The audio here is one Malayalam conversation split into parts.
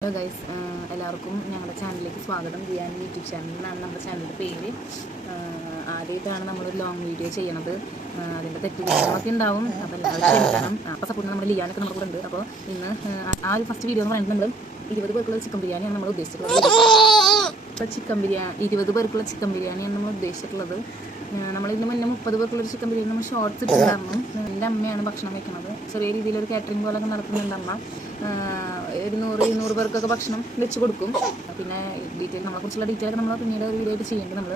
ഹലോ ഗൈസ്, എല്ലാവർക്കും ഞങ്ങളുടെ ചാനലിലേക്ക് സ്വാഗതം. ചെയ്യാൻ യൂട്യൂബ് ചാനലിലാണ് നമ്മുടെ ചാനലിൻ്റെ പേര്. ആദ്യമായിട്ടാണ് നമ്മളൊരു ലോങ് വീഡിയോ ചെയ്യണത്. അതിൻ്റെ തെറ്റുകുറ്റങ്ങളൊക്കെ ഉണ്ടാവും, അപ്പോൾ എല്ലാവരും ക്ഷമിക്കണം. അപ്പോൾ സപ്പോർട്ട് നമ്മുടെ ലിയാനൊക്കെ നമ്മുടെ കൂടെ ഉണ്ട്. അപ്പോൾ ഇന്ന് ആ ഒരു ഫസ്റ്റ് വീഡിയോ എന്ന് പറയുന്നത് നമ്മൾ 20 പേർക്കുള്ള ചിക്കൻ ബിരിയാണിയാണ് നമ്മൾ ഉദ്ദേശിച്ചിട്ടുള്ളത്. ചിക്കൻ ബിരിയാണി 20 പേർക്കുള്ള ചിക്കൻ ബിരിയാണിയാണ് നമ്മൾ ഉദ്ദേശിച്ചിട്ടുള്ളത്. നമ്മളിതിന് മുന്നേ 30 പേർക്കുള്ളൊരു ചിക്കൻ ബിരിയാണി നമ്മൾ ഷോർട്സ് ഇട്ടിട്ടുണ്ടായിരുന്നു. എൻ്റെ അമ്മയാണ് ഭക്ഷണം വെക്കുന്നത്. ചെറിയ രീതിയിലൊരു കാറ്ററിംഗ് പോലൊക്കെ നടത്തുന്നുണ്ട് അമ്മ. ഒരു 100-200 പേർക്കൊക്കെ ഭക്ഷണം വെച്ച് കൊടുക്കും. പിന്നെ നമ്മളെക്കുറിച്ചുള്ള ഡീറ്റെയിലൊക്കെ നമ്മൾ പിന്നീട് ഒരു വീഡിയോ ആയിട്ട് ചെയ്യുന്നുണ്ട് നമ്മൾ.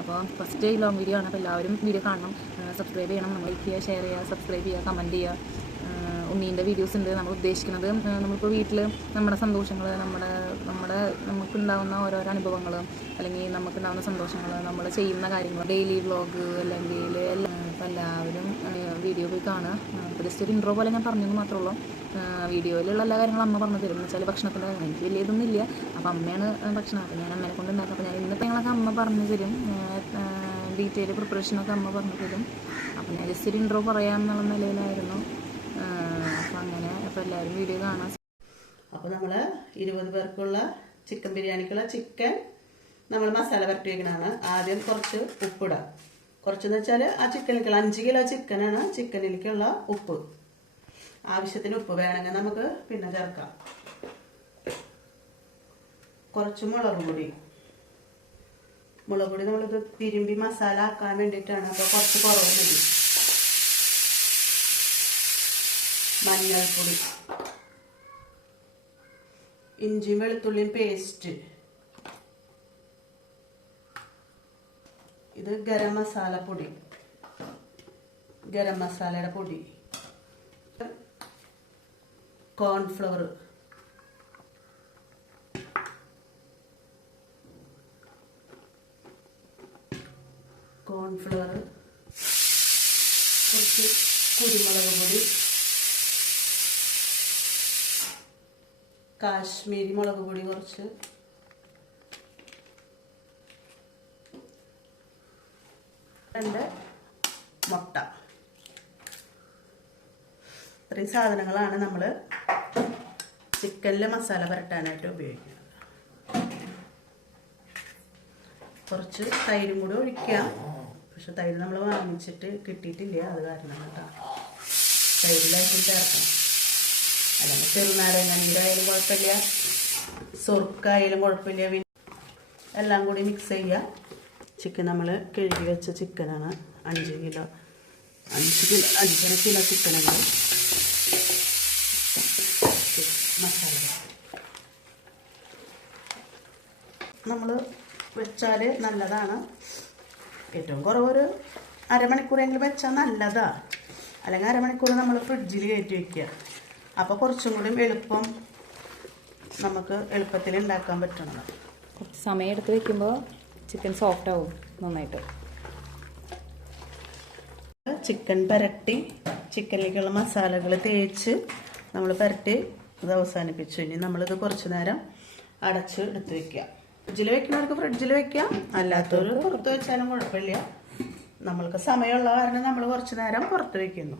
അപ്പോൾ ഫസ്റ്റ് ലോങ് വീഡിയോ ആണ്. അപ്പോൾ എല്ലാവരും വീഡിയോ കാണണം, സബ്സ്ക്രൈബ് ചെയ്യണം. നമ്മൾ ലൈക്ക് ചെയ്യുക, ഷെയർ ചെയ്യുക, സബ്സ്ക്രൈബ് ചെയ്യുക, കമൻറ്റ് ചെയ്യുക. ഉണ്ണീൻ്റെ വീഡിയോസ് ഉണ്ട്. നമ്മൾ ഉദ്ദേശിക്കുന്നത് നമ്മളിപ്പോൾ വീട്ടിൽ നമ്മുടെ സന്തോഷങ്ങൾ, നമുക്കുണ്ടാകുന്ന ഓരോരോ അനുഭവങ്ങൾ, അല്ലെങ്കിൽ നമുക്കുണ്ടാകുന്ന സന്തോഷങ്ങൾ, നമ്മൾ ചെയ്യുന്ന കാര്യങ്ങൾ, ഡെയിലി വ്ളോഗ് അല്ലെങ്കിൽ അപ്പോൾ എല്ലാവരും വീഡിയോ പോയി കാണുക. അപ്പോൾ ജസ്റ്റ് ഒരു ഇൻട്രോ പോലെ ഞാൻ പറഞ്ഞെന്ന് മാത്രമേ ഉള്ളൂ. വീഡിയോയിലുള്ള എല്ലാ കാര്യങ്ങളും അമ്മ പറഞ്ഞു തരും. എന്ന് വെച്ചാൽ ഭക്ഷണത്തിൻ്റെ എനിക്ക് വലിയ ഇതൊന്നും ഇല്ല. അപ്പോൾ അമ്മയാണ് ഭക്ഷണം. അപ്പോൾ ഞാൻ അമ്മേനെ കൊണ്ട് ഉണ്ടാക്കും. അപ്പോൾ ഞാൻ ഇന്നത്തെ ഞങ്ങളൊക്കെ അമ്മ പറഞ്ഞു തരും. ഡീറ്റെയിൽ പ്രിപ്പറേഷനൊക്കെ അമ്മ പറഞ്ഞു തരും. അപ്പോൾ ഞാൻ ജസ്റ്റ് ഒരു ഇൻട്രോ പറയാമെന്നുള്ള നിലയിലായിരുന്നു. അപ്പോൾ എല്ലാവരും വീഡിയോ കാണാം. അപ്പോൾ നമ്മൾ 20 പേർക്കുള്ള ചിക്കൻ ബിരിയാണിക്കുള്ള ചിക്കൻ നമ്മൾ മസാല പരട്ടി വയ്ക്കണതാണ്. ആദ്യം കുറച്ച് ഉപ്പിടാം. കുറച്ചെന്ന് വെച്ചാൽ ആ ചിക്കനിലേക്കുള്ള 5 കിലോ ചിക്കനാണ്. ചിക്കനിലേക്കുള്ള ഉപ്പ്, ആവശ്യത്തിന് ഉപ്പ് വേണമെങ്കിൽ നമുക്ക് പിന്നെ ചേർക്കാം. കുറച്ച് മുളക് പൊടി നമ്മളിത് തിരുമ്പി മസാല ആക്കാൻ വേണ്ടിയിട്ടാണ്. അപ്പോൾ കുറച്ച് കുറവ് മതി. മഞ്ഞൾപ്പൊടി, ഇഞ്ചിയും വെളുത്തുള്ളിയും പേസ്റ്റ്, ഇത് ഗരം മസാല പൊടി, ഗരം മസാലയുടെ പൊടി, കോൺഫ്ലവർ, കുറച്ച് കുരുമുളക് പൊടി, കാശ്മീരി മുളക് പൊടി കുറച്ച്, രണ്ട് മുട്ട. ഇത്രയും സാധനങ്ങളാണ് നമ്മൾ ചിക്കനിൽ മസാല പുരട്ടാനായിട്ട് ഉപയോഗിക്കുന്നത്. കുറച്ച് തൈരും കൂടെ ഒഴിക്കാം. പക്ഷെ തൈര് നമ്മൾ വാങ്ങിച്ചിട്ട് കിട്ടിയിട്ടില്ല, അത് കാരണം കേട്ടോ. തൈരിലായിട്ടും ചേർക്കണം. അല്ലെങ്കിൽ ചെറുനാരങ്ങ നീരായാലും കുഴപ്പമില്ല, സൊർക്കായാലും കുഴപ്പമില്ല. എല്ലാം കൂടി മിക്സ് ചെയ്യുക. ചിക്കൻ നമ്മൾ കഴുകി വെച്ച ചിക്കനാണ്. 5 5.5 കിലോ ചിക്കനുണ്ട്. മസാല നമ്മൾ വെച്ചാൽ നല്ലതാണ്. ഏറ്റവും കുറവൊരു അരമണിക്കൂറെങ്കിലും വെച്ചാൽ നല്ലതാണ്. അല്ലെങ്കിൽ അരമണിക്കൂർ നമ്മൾ ഫ്രിഡ്ജിൽ കയറ്റി വയ്ക്കുക. അപ്പോൾ കുറച്ചും കൂടി എളുപ്പം, നമുക്ക് എളുപ്പത്തിൽ ഉണ്ടാക്കാൻ പറ്റണം. കുറച്ച് സമയം എടുത്ത് വെക്കുമ്പോൾ ചിക്കൻ സോഫ്റ്റ് ആവും നന്നായിട്ട്. ചിക്കൻ പുരട്ടി ചിക്കനിലേക്കുള്ള മസാലകൾ തേച്ച് നമ്മൾ പുരട്ടി ഇത് അവസാനിപ്പിച്ചു. ഇനി നമ്മളിത് കുറച്ച് നേരം അടച്ച് എടുത്ത് വെക്കുക. ഫ്രിഡ്ജിൽ വെക്കുന്നവർക്ക് ഫ്രിഡ്ജിൽ വെക്കാം, അല്ലാത്തവർ പുറത്ത് വെച്ചാലും കുഴപ്പമില്ല. നമ്മൾക്ക് സമയമുള്ള കാരണം നമ്മൾ കുറച്ച് നേരം പുറത്ത് വെക്കുന്നു.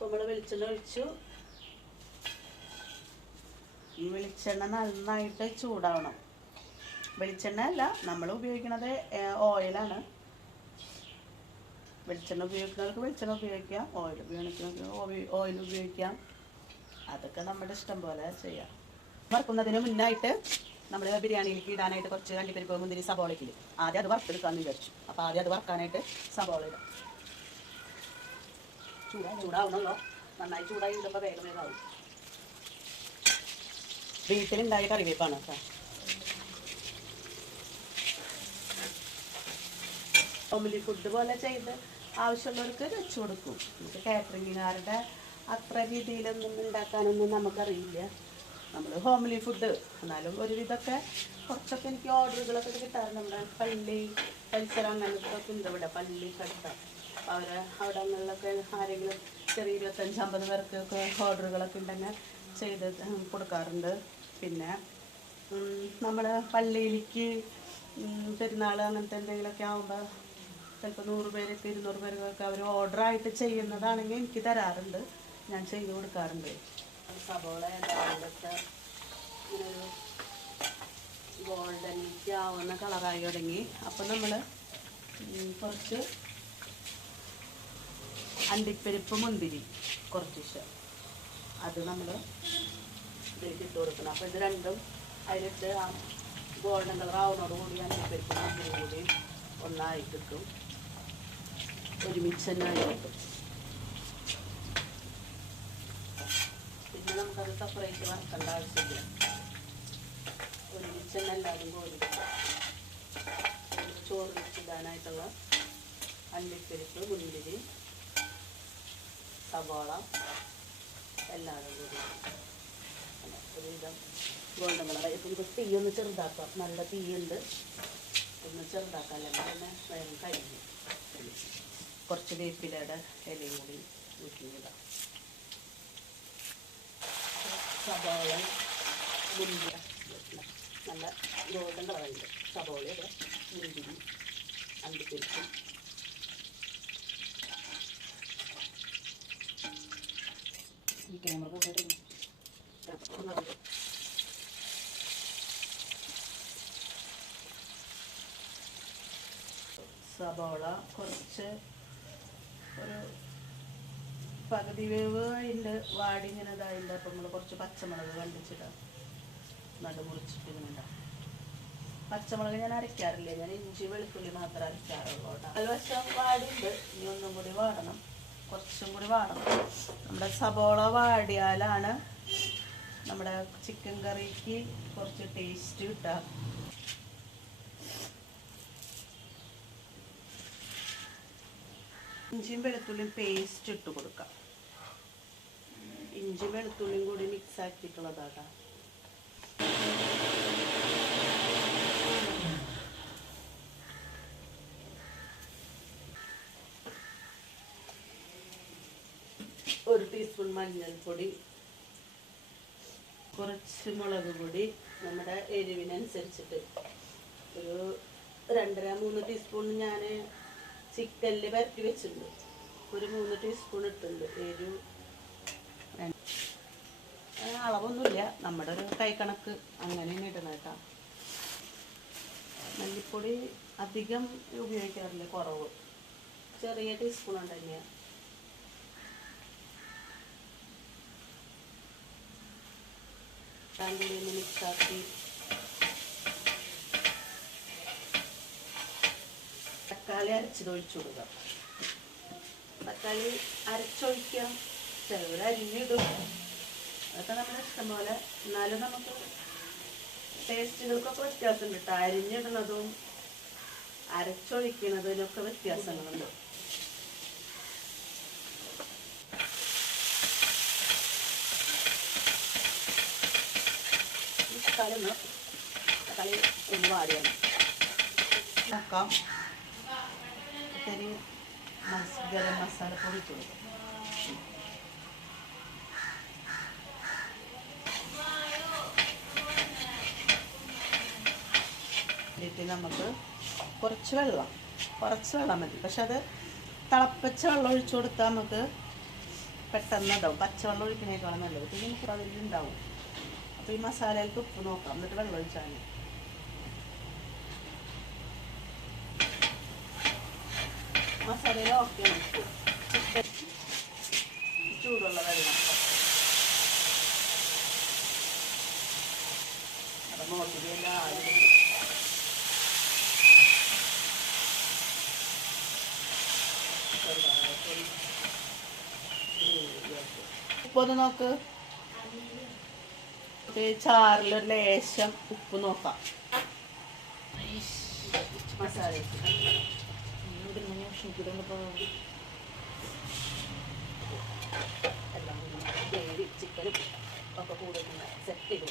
നമ്മൾ വെളിച്ചെണ്ണ ഒഴിച്ചു. ഈ വെളിച്ചെണ്ണ നന്നായിട്ട് ചൂടാവണം. വെളിച്ചെണ്ണ അല്ല നമ്മൾ ഉപയോഗിക്കുന്നത്, ഓയിലാണ്. വെളിച്ചെണ്ണ ഉപയോഗിക്കുന്നവർക്ക് വെളിച്ചെണ്ണ ഉപയോഗിക്കാം, ഓയിൽ ഉപയോഗിക്കുന്നവർക്ക് ഓയിൽ ഉപയോഗിക്കാം. അതൊക്കെ നമ്മുടെ ഇഷ്ടം പോലെ ചെയ്യാം. വറുക്കുന്നതിന് മുന്നായിട്ട് നമ്മൾ ബിരിയാണിയിലേക്ക് ഇടാനായിട്ട് കുറച്ച് അണ്ടിപ്പരിപ്പ്, മുന്തിരി, സബോളയ്ക്ക് ആദ്യം അത് വറുത്തെടുക്കാമെന്ന് വിചാരിച്ചു. അപ്പോൾ ആദ്യം അത് വറുക്കാനായിട്ട് സബോള ഇടാം. ചൂടാവണല്ലോ, നന്നായി ചൂടായി ഇടുമ്പോൾ വേഗം വേഗമാവും. വീട്ടിലുണ്ടായ കറിവേപ്പാണ് കേട്ടോ. ഫാമിലി ഫുഡ് പോലെ ചെയ്ത് ആവശ്യമുള്ളവർക്ക് വെച്ചു കൊടുക്കും. നമുക്ക് കാറ്ററിംഗുകാരുടെ അത്ര രീതിയിലൊന്നും ഉണ്ടാക്കാനൊന്നും നമുക്കറിയില്ല. നമ്മൾ ഹോംലി ഫുഡ് എന്നാലും ഒരുവിധമൊക്കെ കുറച്ചൊക്കെ എനിക്ക് ഓർഡറുകളൊക്കെ കിട്ടാറുണ്ട്. നമ്മുടെ പള്ളി പരിസരം അങ്ങനത്തെ ഉണ്ട് ഇവിടെ പള്ളിക്ക് അടുത്താണ്. അപ്പോൾ അവിടെ നിന്നുള്ളൊക്കെ ആരെങ്കിലും ചെറിയ 25-50 പേർക്കൊക്കെ ഓർഡറുകളൊക്കെ ഉണ്ടെങ്കിൽ ചെയ്ത് കൊടുക്കാറുണ്ട്. പിന്നെ നമ്മൾ പള്ളിയിലേക്ക് പെരുന്നാൾ അങ്ങനത്തെ എന്തെങ്കിലുമൊക്കെ ആകുമ്പോൾ ചിലപ്പോൾ 100 പേർക്ക് 200 പേർക്കൊക്കെ അവർ ഓർഡറായിട്ട് ചെയ്യുന്നതാണെങ്കിൽ എനിക്ക് തരാറുണ്ട്, ഞാൻ ചെയ്ത് കൊടുക്കാറുണ്ട്. സബോള ഏതാണ്ടൊക്കെ ഇങ്ങനൊരു ഗോൾഡനിലേക്ക് ആവുന്ന കളറായി തുടങ്ങി. അപ്പം നമ്മൾ കുറച്ച് അണ്ടിപ്പരിപ്പ് മുന്തിരി കുറച്ച് അത് നമ്മൾ ഇതിലേക്ക് ഇട്ട് കൊടുക്കണം. അപ്പോൾ ഇത് രണ്ടും അതിലിട്ട് ആ ഗോൾഡൻ കളർ ആവുന്നതോടുകൂടി അണ്ടിപ്പരിപ്പ് മുന്തിരി കൂടി ഒന്നായി കിട്ടും, ഒരുമിച്ച് തന്നെ ആയി കിട്ടും. പിന്നെ നമുക്കത് സെപ്പറേറ്റ് വറുക്കേണ്ട ആവശ്യമില്ല, ഒരുമിച്ച് തന്നെ എല്ലാവരും കോരി ചോറ് വെച്ചിടാനായിട്ടുള്ള അണ്ടിപ്പരിപ്പ് മുന്തിരി സവാള എല്ലാവരും കൂടി ഒരുവിധം ഗോൾഡൻ കളറായി. ഇപ്പം നമുക്ക് തീ ഒന്ന് ചെറുതാക്കാം, നല്ല തീയുണ്ട്, ഒന്ന് ചെറുതാക്കാം, അല്ലെങ്കിൽ തന്നെ വേഗം കഴിഞ്ഞു. കുറച്ച് വേപ്പിലയുടെ ഇലയും കൂടി ഊറ്റിയിടാം. സവാള മുന്തിരി നല്ല ഗോൾഡൻ കളറുണ്ട്. സവാളയുടെ മുന്തിരി അണ്ടിപ്പരിപ്പ് ഈ ക്യാമറ കൂട്ടിയിട്ട് സബോള കുറച്ച് ഒരു പകുതി വേവ് അതിൻ്റെ വാടി ഇങ്ങനെ ഇതായില്ല. അപ്പം നമ്മൾ കുറച്ച് പച്ചമുളക് കണ്ടിച്ചിടാം, നടുമുറിച്ചിട്ട് ഇങ്ങനെ ഉണ്ടാവും. പച്ചമുളക് ഞാൻ അരയ്ക്കാറില്ല, ഞാൻ ഇഞ്ചി വെളുത്തുള്ളി മാത്രമേ അരയ്ക്കാറുള്ളൂ. വശം വാടിയുണ്ട്, ഇനി ഒന്നും കൂടി വാടണം, കുറച്ചും കൂടി വാടണം. നമ്മുടെ സബോള വാടിയാലാണ് നമ്മുടെ ചിക്കൻ കറിക്ക് കുറച്ച് ടേസ്റ്റ് കിട്ടുക. ഇഞ്ചിയും വെളുത്തുള്ളിയും പേസ്റ്റ് ഇട്ട് കൊടുക്കാം. ഇഞ്ചി വെളുത്തുള്ളിയും കൂടി മിക്സ് ആക്കിയിട്ടുള്ളതാട്ടാ. ഒരു ടീസ്പൂൺ മഞ്ഞൾപ്പൊടി, കുറച്ച് മുളക് പൊടി നമ്മുടെ എരിവിനനുസരിച്ചിട്ട്, ഒരു 2-3 ടീസ്പൂൺ ഞാൻ ചിക്കനിൽ വരട്ടി വെച്ചിട്ടുണ്ട്, ഒരു 3 ടീസ്പൂൺ ഇട്ടുണ്ട്. എരിവ് അളവൊന്നുമില്ല, നമ്മുടെ ഒരു കൈക്കണക്ക് അങ്ങനെ ഇടണം കേട്ടോ. മല്ലിപ്പൊടി അധികം ഉപയോഗിക്കാറില്ല, കുറവ്, ചെറിയ ടീസ്പൂൺ ഉണ്ടെങ്കിൽ. കൂടി ഒന്ന് മിക്സാക്കി തക്കാളി അരച്ചത് ഒഴിച്ചു കൊടുക്കുക. തക്കാളി അരച്ചൊഴിക്കാം, ചിലവർ അരിഞ്ഞിടും, അതൊക്കെ നമ്മുടെ ഇഷ്ടം പോലെ. എന്നാലും നമുക്ക് ടേസ്റ്റുകൾക്കൊക്കെ വ്യത്യാസമുണ്ട് കേട്ടോ, അരിഞ്ഞിടുന്നതും അരച്ചൊഴിക്കുന്നതിനൊക്കെ വ്യത്യാസങ്ങളുണ്ട്. തക്കാളി ഒന്ന് വാടിയാണ് നോക്കാം. ഇത്തിരി ഗരം മസാല പൊടി ഇട്ട് കൊടുക്കും. എന്നിട്ട് നമുക്ക് കുറച്ച് വെള്ളം മതി. പക്ഷെ അത് തിളപ്പിച്ച വെള്ളം ഒഴിച്ചു കൊടുത്താൽ നമുക്ക് പെട്ടെന്ന് ഇതാവും. പച്ചവെള്ളം ഒഴിക്കുന്നേക്കാളും നല്ലത്. പിന്നെ നമുക്ക് അതിലുണ്ടാവും. അപ്പോൾ ഈ മസാലയിൽ ഉപ്പ് നോക്കാം, എന്നിട്ട് വെള്ളം ഒഴിച്ചാൽ മതി. മസാലയിൽ ഓക്കെ ചൂടുള്ള വെള്ളം അത് നോക്കിയെല്ലാം ആദ്യം ഉപ്പൊന്ന് നോക്ക്. ചാറിലൊരു ലേശം ഉപ്പ് നോക്കാം. മസാല ചിക്കനും ഒക്കെ കൂടി സെറ്റ് ചെയ്തു.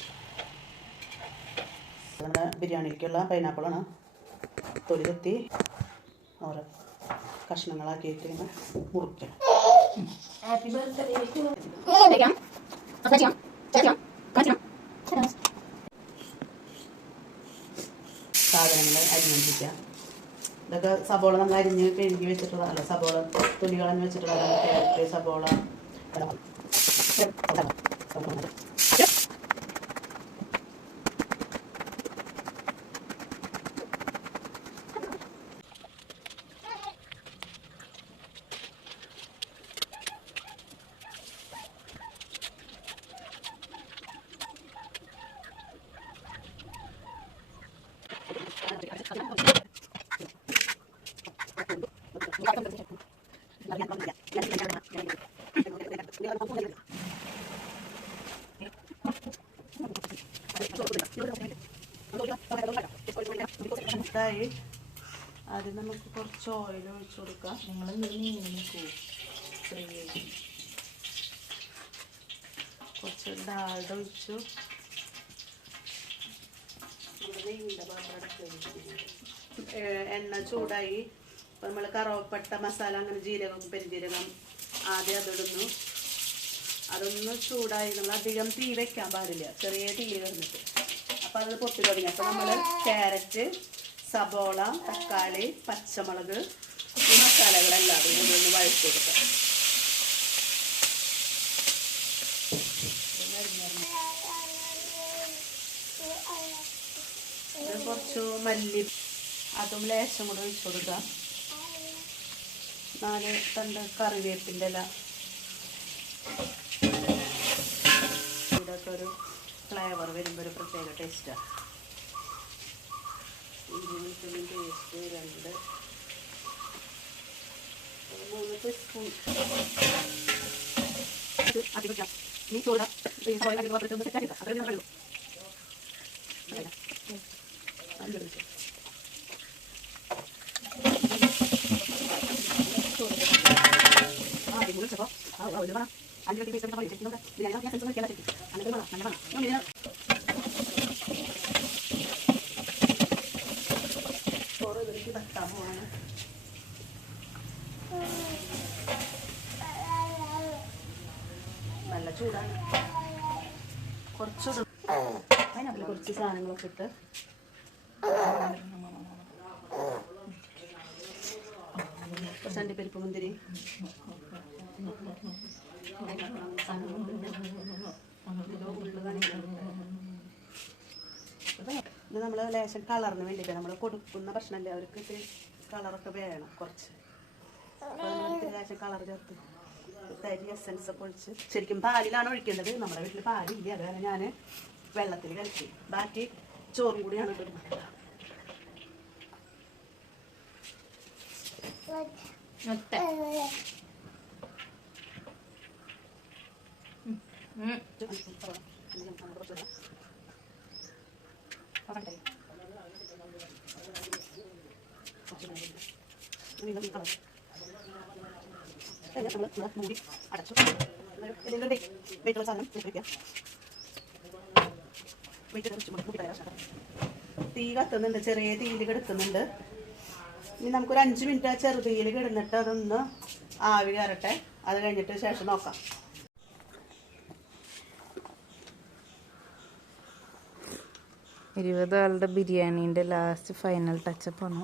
നമ്മുടെ ബിരിയാണിക്കുള്ള പൈനാപ്പിളാണ്. തൊലി കുത്തി ഓരോ കഷ്ണങ്ങളാക്കിയിട്ട് മുറിക്കണം. സാധനങ്ങൾ അരിഞ്ഞിരിക്കുക. ഇതൊക്കെ സബോള നമ്മൾ അരിഞ്ഞ് കഴുകി വെച്ചിട്ടുള്ളതല്ല, സബോള തൊലി കളഞ്ഞ് വെച്ചിട്ടുള്ളതാണ്. ക്യാരറ്റ്, സബോള, ആദ്യം നമുക്ക് കുറച്ച് ഓയിൽ ഒഴിച്ചു കൊടുക്കാം. കുറച്ച് ഡാൽഡ ഒഴിച്ചു. എണ്ണ ചൂടായി. അപ്പോൾ നമ്മൾ കറുവപ്പട്ട മസാല, അങ്ങനെ ജീരകം, പെരുംജീരകം ആദ്യം അതിടുന്നു. അതൊന്ന് ചൂടായി. നമ്മൾ അധികം തീ വെക്കാൻ പാടില്ല, ചെറിയ തീ കിടന്നിട്ട്. അപ്പോൾ അത് പൊട്ടി തുടങ്ങി. അപ്പോൾ നമ്മൾ ക്യാരറ്റ്, സബോള, തക്കാളി, പച്ചമുളക്, ഈ മസാലകളെല്ലാം കൂടി ഒന്ന് വഴറ്റി കൊടുക്കാം. കുറച്ച് മല്ലി, അതും ലേശം കൂടെ ഒഴിച്ചു കൊടുക്കാം. 4 തണ്ട് കറിവേപ്പിൻ്റെ ഇല. ഇതൊക്കെ ഒരു ഫ്ലേവർ വരുമ്പോൾ ഒരു പ്രത്യേക ടേസ്റ്റാണ്. ഇഞ്ചി പേസ്റ്റ് 2-3 ടീസ്പൂൺ. ചോറ് ഇതിലേക്ക് തട്ടാൻ പോവാണ്. നല്ല ചൂടാണ്. അതിനകത്ത് കുറച്ച് സാധനങ്ങളൊക്കെ ഇട്ട് കുറച്ച് അണ്ടിപ്പരിപ്പ്, മുന്തിരി, ഇത് നമ്മൾ ലേശം കളറിന് വേണ്ടിയിട്ട് നമ്മൾ കൊടുക്കുന്ന ഭക്ഷണമല്ലേ, അവർക്ക് കളറൊക്കെ വേണം കുറച്ച്. ലേശം കളർ ചേർത്ത് തരി എസൻസ് ഒക്കെ ഒഴിച്ച്. ശരിക്കും പാലിലാണ് ഒഴിക്കേണ്ടത്. നമ്മുടെ വീട്ടിൽ പാലില്ല, അതുകാരണം ഞാൻ വെള്ളത്തിൽ കളിച്ചു. ബാക്കി ചോറും കൂടിയാണ് ഇടുന്നത്. മൂടി അടച്ചു. വെയിറ്റുള്ള സാധനം വയ്ക്കുക. തീ കത്തുന്നുണ്ട്, ചെറിയ തീയിൽ കിടക്കുന്നുണ്ട്. ഇനി നമുക്കൊരു 5 മിനിറ്റ് ചെറുതീയിൽ കിടന്നിട്ട് അതൊന്ന് ആവി കയറട്ടെ. അത് കഴിഞ്ഞിട്ട് ശേഷം നോക്കാം. ആളുടെ ബിരിയാണീൻ്റെ ലാസ്റ്റ് ഫൈനൽ ടച്ചപ്പാണ്.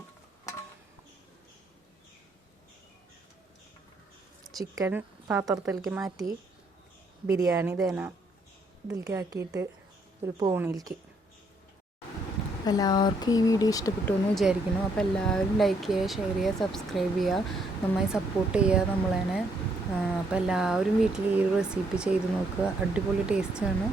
ചിക്കൻ പാത്രത്തിലേക്ക് മാറ്റി ബിരിയാണി തേന ഇതിലേക്ക് ആക്കിയിട്ട് ഒരു പോണിയിലേക്ക്. അപ്പോൾ എല്ലാവർക്കും ഈ വീഡിയോ ഇഷ്ടപ്പെട്ടു എന്ന് വിചാരിക്കുന്നു. അപ്പോൾ എല്ലാവരും ലൈക്ക് ചെയ്യുക, ഷെയർ ചെയ്യുക, സബ്സ്ക്രൈബ് ചെയ്യുക, നന്നായി സപ്പോർട്ട് ചെയ്യുക നമ്മളെ. അപ്പോൾ എല്ലാവരും വീട്ടിൽ ഈ റെസിപ്പി ചെയ്ത് നോക്കുക. അടിപൊളി ടേസ്റ്റാണ്.